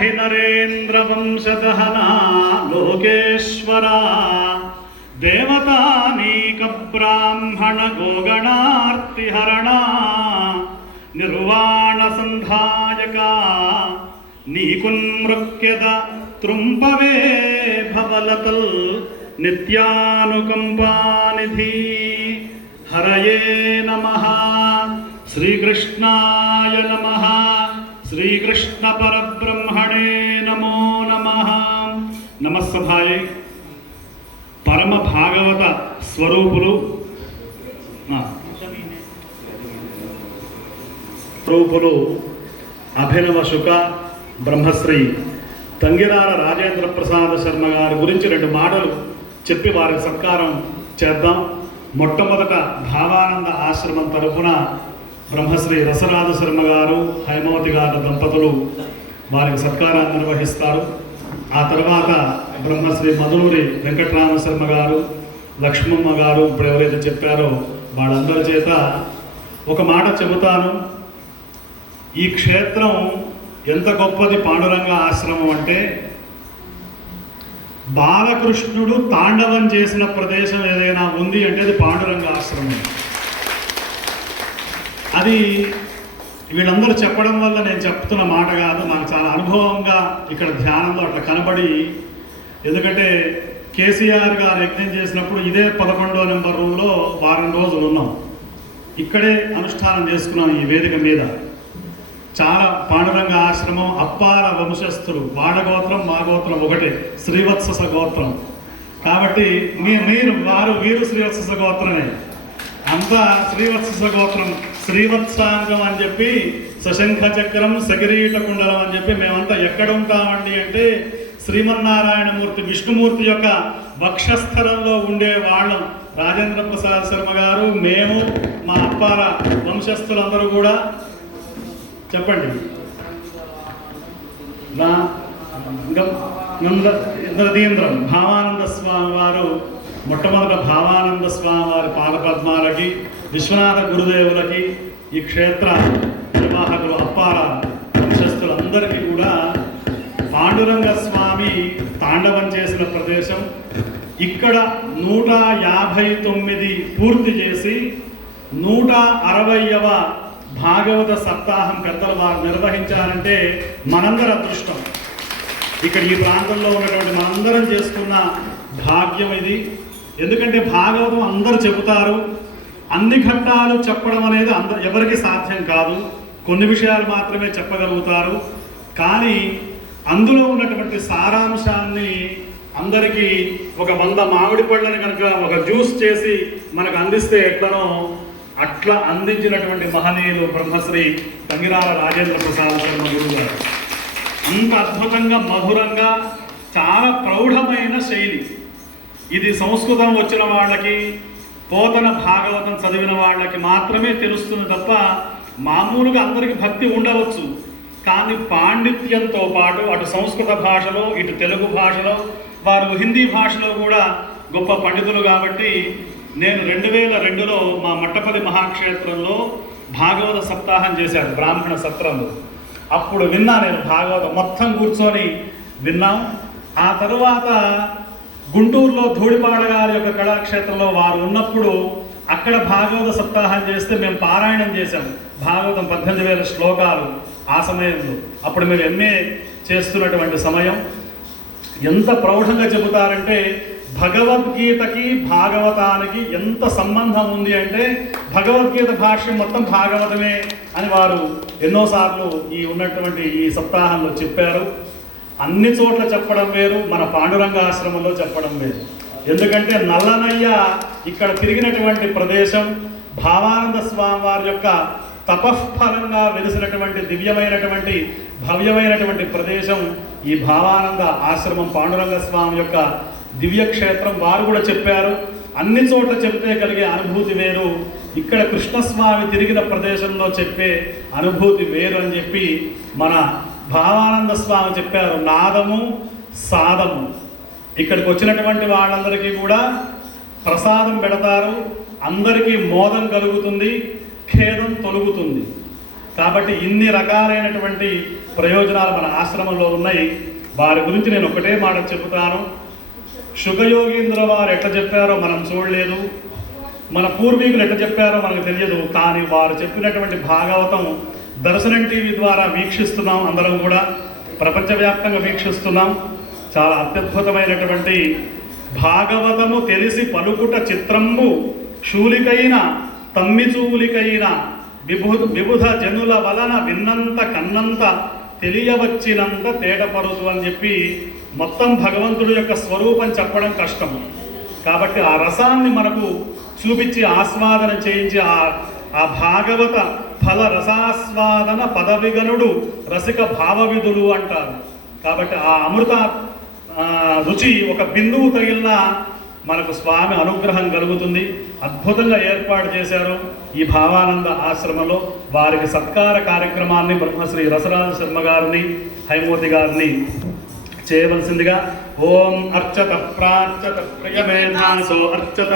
हि नरेन्द्रवंशदहना लोकेश्वरा देवतानीक ब्राह्मण गोगणार्तिहरणा निर्वाण संधायका नीकुन्मृक्यद त्रुंपवे भवलतल नित्यानुकंपानिधि हरये नमः श्रीकृष्णाय नमः श्रीकृष्ण परब्रह्मणे नमो नमः। नमस्सभाये परम भागवत स्वरूपुलु అభినవ శుక బ్రహ్మశ్రీ తంగిరాల రాజేంద్ర ప్రసాద శర్మ గారి గురించి రెండు మాటలు చెప్పి వారికి సత్కారం చేద్దాం. మొట్టమొదట భావానంద ఆశ్రమం తరపున బ్రహ్మశ్రీ రసరాజ శర్మ గారు హైమవతి గారు దంపతులు వారికి సత్కారాన్ని నిర్వహిస్తారు. ఆ తర్వాత బ్రహ్మశ్రీ మధునూరి వెంకటరామ శర్మ గారు లక్ష్మమ్మ గారు ఇప్పుడు ఎవరైతే చెప్పారో వాళ్ళందరి చేత ఒక మాట చెబుతాను. ఈ క్షేత్రం ఎంత గొప్పది పాండురంగ ఆశ్రమం అంటే బాలకృష్ణుడు తాండవం చేసిన ప్రదేశం ఏదైనా ఉంది అంటే అది పాండురంగ ఆశ్రమం. అది వీళ్ళందరూ చెప్పడం వల్ల నేను చెప్తున్న మాట కాదు, నాకు చాలా అనుభవంగా ఇక్కడ ధ్యానంలో అట్లా కనబడి, ఎందుకంటే కేసీఆర్ గారు యజ్ఞం చేసినప్పుడు ఇదే 11వ నెంబర్ రూమ్లో వారం రోజులు ఉన్నాం. ఇక్కడే అనుష్ఠానం చేసుకున్నాం ఈ వేదిక మీద. చాలా పాండురంగ ఆశ్రమం అప్పాల వంశస్థులు, వాళ్ళ గోత్రం మా గోత్రం ఒకటే, శ్రీవత్స గోత్రం. కాబట్టి వారు వీరు శ్రీవత్స గోత్రమే, అంతా శ్రీవత్స గోత్రం. శ్రీవత్సాంగం అని చెప్పి సశంఖ చక్రం సగిరీట కుండలం అని చెప్పి మేమంతా ఎక్కడ ఉంటామండి అంటే శ్రీమన్నారాయణమూర్తి విష్ణుమూర్తి యొక్క వక్షస్థలంలో ఉండే వాళ్ళం. రాజేంద్ర ప్రసాద్ శర్మ గారు, మేము, మా అప్పాల వంశస్థులందరూ కూడా చెప్పండి. ఇంద్రదీంద్రం భావానంద స్వామి వారు మొట్టమొదట భావానంద స్వామి వారి పాదపద్మాలకి, విశ్వనాథ గురుదేవులకి, ఈ క్షేత్ర నిర్వాహకులు అప్పాల వంశస్థులందరికీ కూడా పాండురంగ స్వామి తాండవం చేసిన ప్రదేశం. ఇక్కడ 159 పూర్తి చేసి 160వ భాగవత సప్తాహం పెద్దలు వారు నిర్వహించారంటే మనందరి అదృష్టం. ఇక్కడ ఈ ప్రాంతంలో ఉన్నటువంటి మనందరం చేసుకున్న భాగ్యం ఇది. ఎందుకంటే భాగవతం అందరూ చెబుతారు, అన్ని ఘట్టాలు చెప్పడం అనేది ఎవరికి సాధ్యం కాదు, కొన్ని విషయాలు మాత్రమే చెప్పగలుగుతారు. కానీ అందులో ఉన్నటువంటి సారాంశాన్ని అందరికీ ఒక 100 మామిడి పళ్ళని కనుక ఒక జ్యూస్ చేసి మనకు అందిస్తే ఎట్లనో అట్లా అందించినటువంటి మహనీయులు బ్రహ్మశ్రీ తంగిరాల రాజేంద్ర ప్రసాద్ శర్మ గురువు గారు. అంత అద్భుతంగా మధురంగా చాలా ప్రౌఢమైన శైలి ఇది. సంస్కృతం వచ్చిన వాళ్ళకి, పోతన భాగవతం చదివిన వాళ్ళకి మాత్రమే తెలుస్తుంది తప్ప మామూలుగా అందరికీ భక్తి ఉండవచ్చు. కానీ పాండిత్యంతో పాటు అటు సంస్కృత భాషలో ఇటు తెలుగు భాషలో, వారు హిందీ భాషలో కూడా గొప్ప పండితులు. కాబట్టి నేను 2002లో మా మట్టపల్లి మహాక్షేత్రంలో భాగవత సప్తాహం చేశాను బ్రాహ్మణ సత్రంలో. అప్పుడు విన్నా నేను భాగవతం మొత్తం కూర్చొని విన్నాం. ఆ తరువాత గుంటూరులో ధూళిపాడ గారి యొక్క కళాక్షేత్రంలో వారు ఉన్నప్పుడు అక్కడ భాగవత సప్తాహం చేస్తే మేము పారాయణం చేశాం భాగవతం 18,000 శ్లోకాలు. ఆ సమయంలో అప్పుడు మేము ఎంఏ చేస్తున్నటువంటి సమయం. ఎంత ప్రౌఢంగా చెబుతారంటే భగవద్గీతకి భాగవతానికి ఎంత సంబంధం ఉంది అంటే భగవద్గీత భాష్యం మొత్తం భాగవతమే అని వారు ఎన్నోసార్లు ఈ ఉన్నటువంటి ఈ సప్తాహంలో చెప్పారు. అన్ని చోట్ల చెప్పడం వేరు, మన పాండురంగ ఆశ్రమంలో చెప్పడం వేరు. ఎందుకంటే నల్లనయ్య ఇక్కడ తిరిగినటువంటి ప్రదేశం భావానంద స్వామి వారి యొక్క తపఃఫలంగా వెలిసినటువంటి దివ్యమైనటువంటి భవ్యమైనటువంటి ప్రదేశం ఈ భావానంద ఆశ్రమం పాండురంగ స్వామి యొక్క దివ్యక్షేత్రం. వారు కూడా చెప్పారు, అన్ని చోట్ల చెప్తే కలిగే అనుభూతి వేరు, ఇక్కడ కృష్ణస్వామి తిరిగిన ప్రదేశంలో చెప్పే అనుభూతి వేరు అని చెప్పి మన భావానంద స్వామి చెప్పారు. నాదము సాదము. ఇక్కడికి వచ్చినటువంటి వాళ్ళందరికీ కూడా ప్రసాదం పెడతారు, అందరికీ మోదం కలుగుతుంది, ఖేదం తొలుగుతుంది. కాబట్టి ఇన్ని రకాలైనటువంటి ప్రయోజనాలు మన ఆశ్రమంలో ఉన్నాయి. వారి గురించి నేను ఒకటే మాట చెబుతాను. శుకయోగీంద్ర వారు ఎట్లా చెప్పారో మనం చూడలేదు, మన పూర్వీకులు ఎట్లా చెప్పారో మనకు తెలియదు. కానీ వారు చెప్పినటువంటి భాగవతం దర్శనం టీవీ ద్వారా వీక్షిస్తున్నాం, అందరం కూడా ప్రపంచవ్యాప్తంగా వీక్షిస్తున్నాం. చాలా అత్యద్భుతమైనటువంటి భాగవతము తెలిసి పలుకుట చిత్రంబు శూలికైన తమ్మిచూలికైన విబుధ జనుల వలన విన్నంత కన్నంత తెలియవచ్చినంత తేటపరుదు అని చెప్పి మొత్తం భగవంతుడి యొక్క స్వరూపం చెప్పడం కష్టం. కాబట్టి ఆ రసాన్ని మనకు చూపించి ఆస్వాదన చేయించి ఆ భాగవత ఫల రసాస్వాదన పదవిగనుడు రసిక భావవిధులు అంటారు. కాబట్టి ఆ అమృత రుచి ఒక బిందువు తగిలిన మనకు స్వామి అనుగ్రహం కలుగుతుంది. అద్భుతంగా ఏర్పాటు చేశారు ఈ భావానంద ఆశ్రమంలో. వారికి సత్కార కార్యక్రమాన్ని బ్రహ్మశ్రీ రసరాజ శర్మ గారిని, హైమూర్తి గారిని చేయవలసిందిగా. ఓం అర్చత ప్రార్చత ప్రియమేధాసో అర్చత.